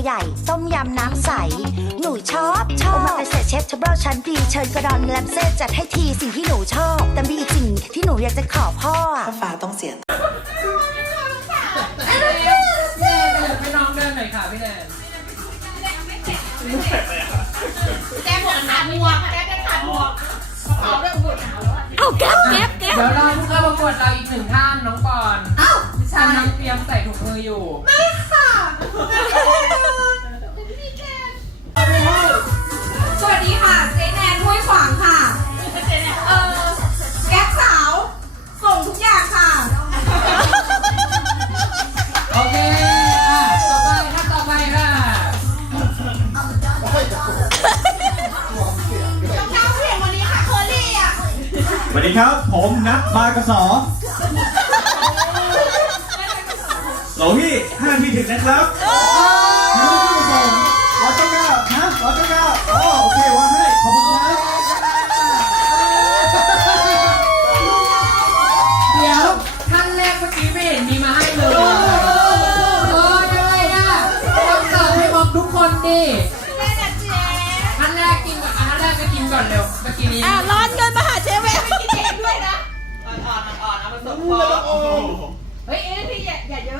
ตัวใหญ่ ต้มยำน้ำใส หนูชอบชอบมาเป็นเศษเชฟทเบิลชั้นดีเชิญกระดอนแลมเซ่จัดให้ทีสิ่งที่หนูชอบ แต่มีอีกสิ่งที่หนูอยากจะขอพ่ออะถ้าฟ้าต้องเสียแม่ไปน้องเดินหน่อยค่ะพี่แนนแก้หมวกขาดหมวกแก้แก้ขาดหมวกเอาเรื่องหมวกหนาวแล้วเอาแก๊บแก๊บแก๊บเดี๋ยวเราผู้เข้าประกวดเราอีกหนึ่งท่านน้องปอนอ้าวใช่กำลังเตรียมใส่ถุงมืออยู่ส ครับพี่ผู้ส่งร้อยเก้าเก้านะร้อยเก้าเก้าอ๋อโอเควางให้ขอบคุณครับเดี๋ยวท่านแรกเมื่อกี้ไม่เห็นมีมาให้เลยโอ้ยยังไงอะต้องเสิร์ฟให้ครบทุกคนดิแม่น่ะเจ๊ท่านแรกกินก่อนอะท่านแรกไปกินก่อนเร็วเมื่อกี้นี้อะร้อนเกินมาหาเชฟเวไม่กินเองด้วยนะอ่อนๆอ่อนๆเอามาส่งพอเฮ้ยเอ็นพี่อย่าอย่าเยอะ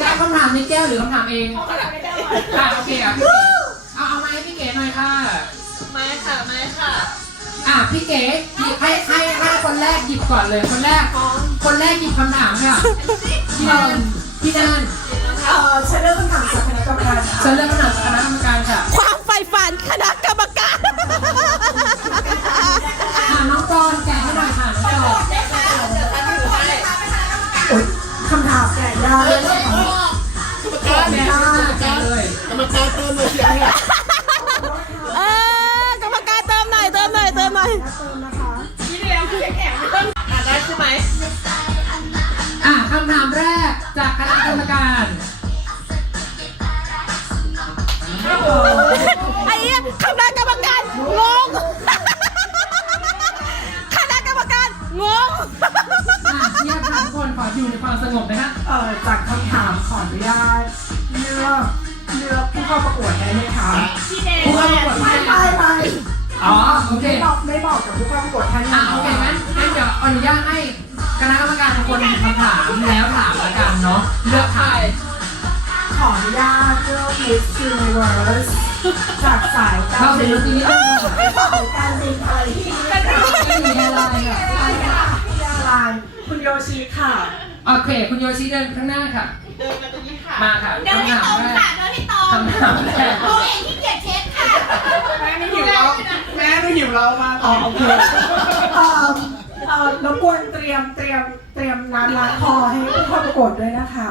แล้วคำถามในแก้วหรือคำถามเองเอาคำถามไม่ได้อะโอเคอะพี่เก๋เอาเอามาให้พี่เก๋หน่อยค่ะ มาค่ะมาค่ะอะพี่เก๋หยิบให้ให้ให้คนแรกหยิบก่อนเลยคนแรกคนแรกหยิบคำถามค่ะพี่เนินพี่เนินเออฉันเลือกคำถามจากคณะกรรมการเชิญเรื่องคำถามจากคณะกรรมการค่ะ ความใฝ่ฝันคณะกรรมการ งบไหมฮะ เอ่อจากคำถามขออนุญาตเลือกเลือกผู้เข้าประกวดได้ไหมคะผู้เข้าประกวด ไม่ไม่ไม่อ๋อโอเคไม่บอกไม่บอกกับผู้เข้าประกวดท่านอะนี้โอเคงั้นงั้นเดี๋ยวอนุญาตให้คณะกรรมการทุกคนมีคำถามแล้วถามละกันเนาะเลือกถ่ายขออนุญาตเลือก Miss Universe จากสายกาเข้ารไปบินดูทีนี้ต้องมีสายการบินอะไรที่ไม่มีอะไรอะอะไรคุณโย ชิค่ะ โอเค คุณโยชิเดินข้างหน้าค่ะ เดินมาตรงนี้ค่ะมาค่ะเดินให้คำถามตรงแรค่ะกเดินให้ตรงคำถามแรกโอ้ยที่เกียจเช็ดค่ะแม่ไม่หิวเราแม่ไม่หิวเรามาอ๋อโอเคเอ่อเอ่อรบกวนเตรียมเตรียมเตรียมน้ำล้างคอให้ผู้เข้าประกวดด้วยนะคะ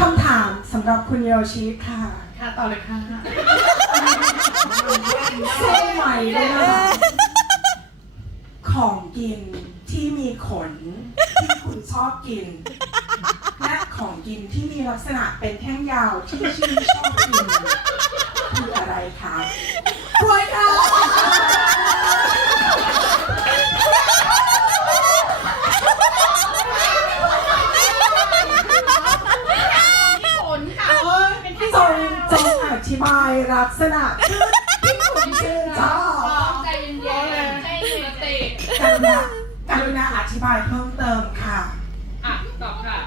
คำถามสำหรับคุณโยชิค่ะค่ะต่อเลยค่ะเส้นใหม่เลยนะคะของกินที่มี ขน ที่คุณชอบกิน และของกินที่มีลักษณะเป็นแท่งยาวที่ชื่นชอบกิน คืออะไรคะกล้วยค่ะผลค่ะจงจงอธิบายลักษณะที่ ธิบายเพิ่มเติมค่ะ อะตอบค่ะ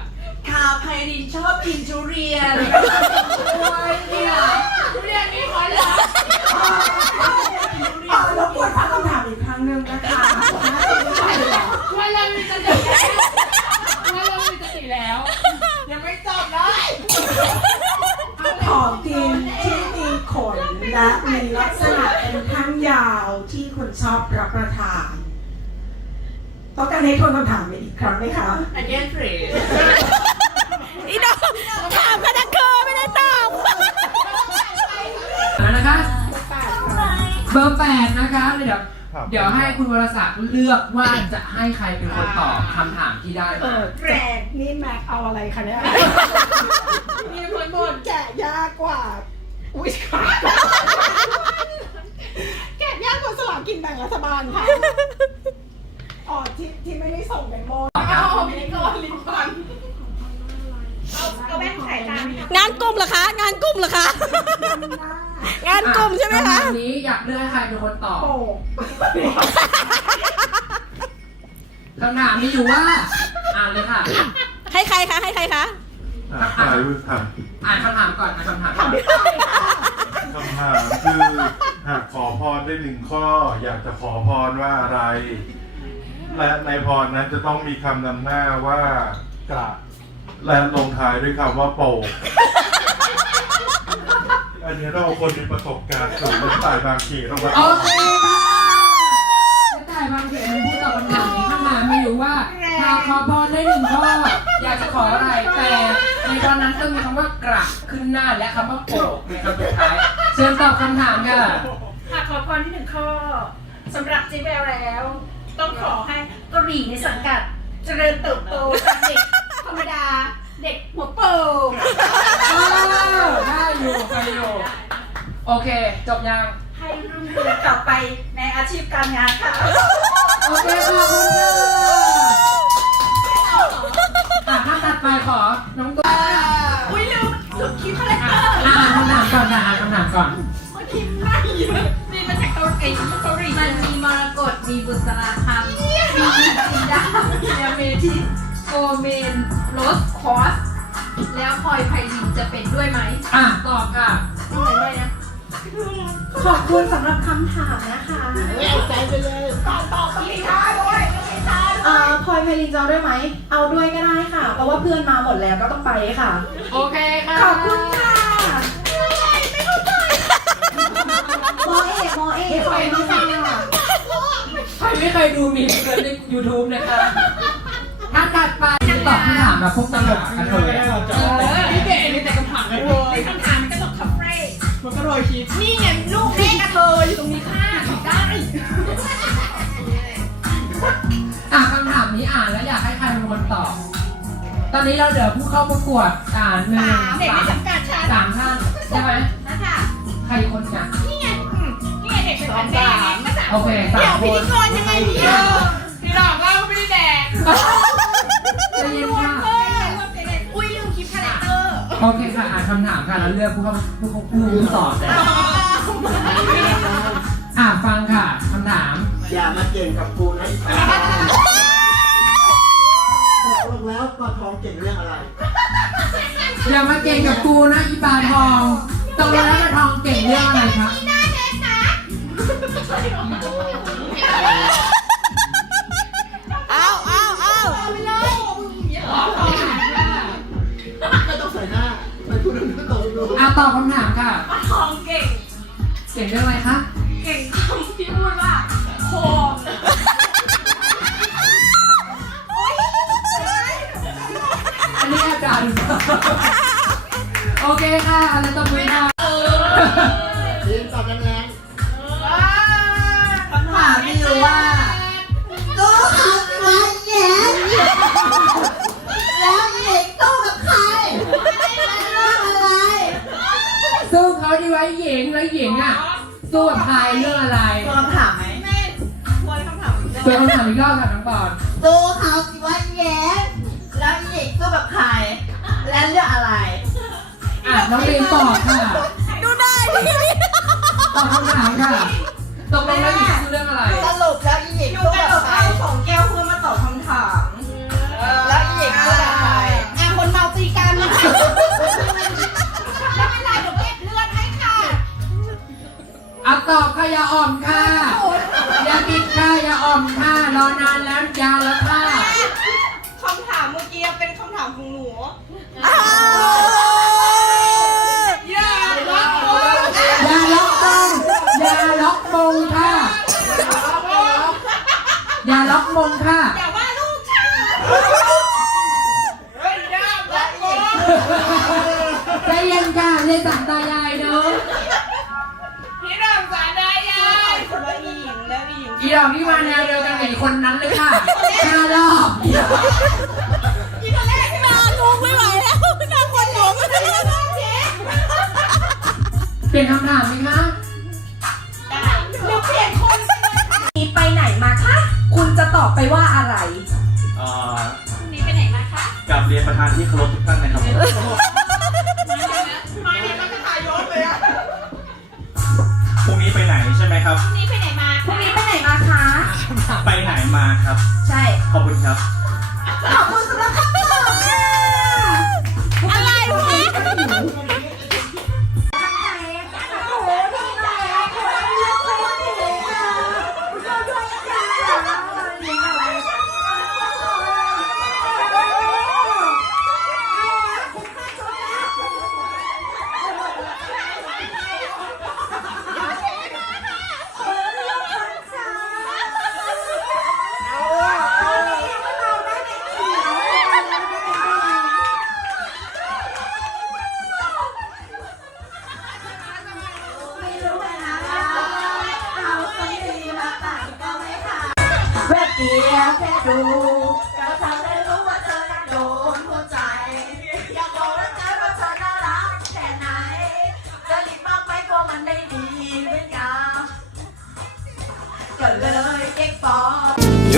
คาไพรินชอบกินทุเรียนกล้วยเนี่ยเรียนนี้ขอเหรออ่ารบกวนฟังคำถามอีกครั้งหนึ่งนะคะน่าจะไม่ใช่แล้ววันเรามีสติแล้ววันเรามีสติแล้ว ยังไม่จบเลยของกินที่มีขนและมีลักษณะเป็นแท่งยาวที่คุณชอบรับประทาน ต้องการให้ทวนคำถามอีกครั้งไหมคะอันนี้ฟรีอีดอกถามพนักงานไม่ได้ตอบแล้วนะคะ เบอร์แปดนะคะเดี๋ยวเดี๋ยวให้คุณวรศักดิ์เลือกว่าจะให้ใครเป็นคนตอบคำถามที่ได้เอมาอแกะนี่แม็กเอาอะไรคะเนี่ย มีคนบ่นแกะยากกว่า อุ้ยค่ะแกะยากกว่าสลากกินแบ่งรัฐบาลค่ะ ไม่ได้ส่งเป็นโมเอาพิธีกรลิ้นฟันเอาเอาแว่นสายตาไหมคะงานกลุ่มเหรอคะ งานกลุ่มเหรอคะ งานกลุ่มใช่ไหมคะคำถามนี้อยากเลือกให้ใครเป็นคนตอบโปกคำถามมีอยู่ว่า อ่านเลยค่ะ ให้ใครคะ ให้ใครคะ อะถ่ายรูปค่ะอ่านคำถามก่อนอ่านคำถามก่อนคำถามคือ หากขอพรได้หนึ่งข้อ อยากจะขอพรว่าอะไร และในพรนั้นจะต้องมีคำนำหน้าว่ากระและลงท้ายด้วยคำว่าโป่งอันนี้ต้องเอาคนมีประสบการณ์สูงและสายบางขีต้องมาโอเคค่ะแต่บางทีมันพูดตอบคำถามนี้คำถามมีอยู่ว่าหากขอพรได้หนึ่งข้ออยากจะขออะไรแต่ในตอนนั้นต้องมีคำว่ากระขึ้นหน้าและคำว่าโปกในคำสุดท้ายเชิญตอบคำถามค่ะหากขอพรที่หนึ่งข้อสำหรับเจ๊แววแล้ว ต้องขอให้กะหรี่ในสังกัด เจริญเติบโตจากเด็กธรรมดา เด็กหัวโป่งอ้าวได้อยู่ไปอยู่ โอเค จบยัง ให้รุ่งเรืองต่อไปในอาชีพการงานค่ะโอเคขอบคุณค่ะอะท่านถัดไปขอ น้องตัว ราคำมีจินดาเนเมทิสโกเมนโรสคอส แล้วพลอยไพลินจะเป็นด้วยไหมอะตอบค่ะต้องไหนด้วยนะ ขอบคุณสำหรับคำถามนะคะเอาใจไปเลยเอ่อพลอยไพลินจะเอาด้วยไหม เอาด้วยก็ได้ค่ะ เพราะว่าเพื่อนมาหมดแล้วก็ต้องไปค่ะ โอเคค่ะขอบคุณค่ะโมเอกโมเอกขอบคุณค่ะ ใครไม่เคยดูมีเกินใน YouTube นะคะท่านถัดไปตอบคำถามแบบพวกตลกกันเลยพี่เก๋มีแต่คำถามเลยมีคำถามกระดกคาเฟ่มันก็โรยคิดนี่ไงลูกเล่กระเทยอยู่ตรงนี้ค่ะได้ อะคำถามนี้อ่านแล้วอยากให้ใครเป็นคนตอบ ตอนนี้เราเหลือผู้เข้าประกวดอ่านหนึ่งสามเด็กสาไม่มสังกัดฉันสามท่านใช่ไหมนะคะใครคนเนี่ยนี่ไงอืมนี่ไงเด็กเป็นพันแดงไงก็สาม โอเคสามคเดี๋ยนวพิธีกรยังไงเนี่ยพี่ดอกเล่าไม่ได้แดกใจเย็นค่ะโอเคค่ะ อ่านคำถามค่ะ แล้วเลือกผู้เข้าผู้เข้าผู้ตอบเลยอะฟังค่ะคำถาม อย่ามาเก่งกับกูนะอีกแล้วตกลงแล้วปลาทองเก่งเรื่องอะไร อย่ามาเก่งกับกูนะอีปลาทองตกลงแล้วปลาทองเก่งเรื่องอะไรครับเอา ตอบคำถามค่ะทองเก่งเก่งเรื่องอะไรคะ เก่งคำที่พู สู้กับใครเรื่องอะไรคำถามไหมแม่ทวนคำถามอีกเจอคำถามอีกรอบค่ะน้องปอนตู้ขับไว้แย้มแล้วเด็กตู้กับใคร และเรื่องอะไรอะน้องเรียนตอบค่ะดูได้ดิตอบคำถามค่ะตกลงแล้วหญิงคือเรื่องอะไร สรุปแล้วอีเด็กอยู่ตู้กันกักับบใครข้าวสองแก้วเพื่อมาตอบคำถามแล้วอีเด็กตู้กับใคร อะคนเมาตีกันไม่เป็น ค่ะอย่าอ่อมค่ะ อย่าปิดค่ะอย่าอ่อมค่ะ รอนานแล้วยาแล้วค่ะคำถามเมื่อกี้เป็นคำถามของหนูอ้าวอย่ารักอย่าล็อกมงอย่าล็อกมงค่ะ อย่าล็อกมงค่ะ อย่าว่าลูกฉันเฮ้ยอย่ารักใจเย็นค่ะเรียนสามตายายเนาะ ดอกนี่มาแนวเดียวกันกับอีกคนนั้นเลยค่ะห้ารอบหน้างงไม่ไหวแล้วหน้าคนงงเปลี่ยนคำถามไหมคะเราเปลี่ยนคนนี้ไปไหนมาคะ คุณจะตอบไปว่าอะไรๆเอ่อ นี้ไปไหนมาคะ กับเรียนประธานที่เคารพทุกท่านนะครับผม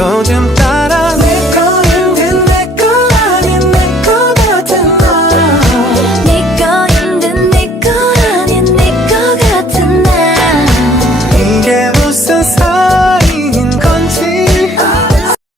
เป็น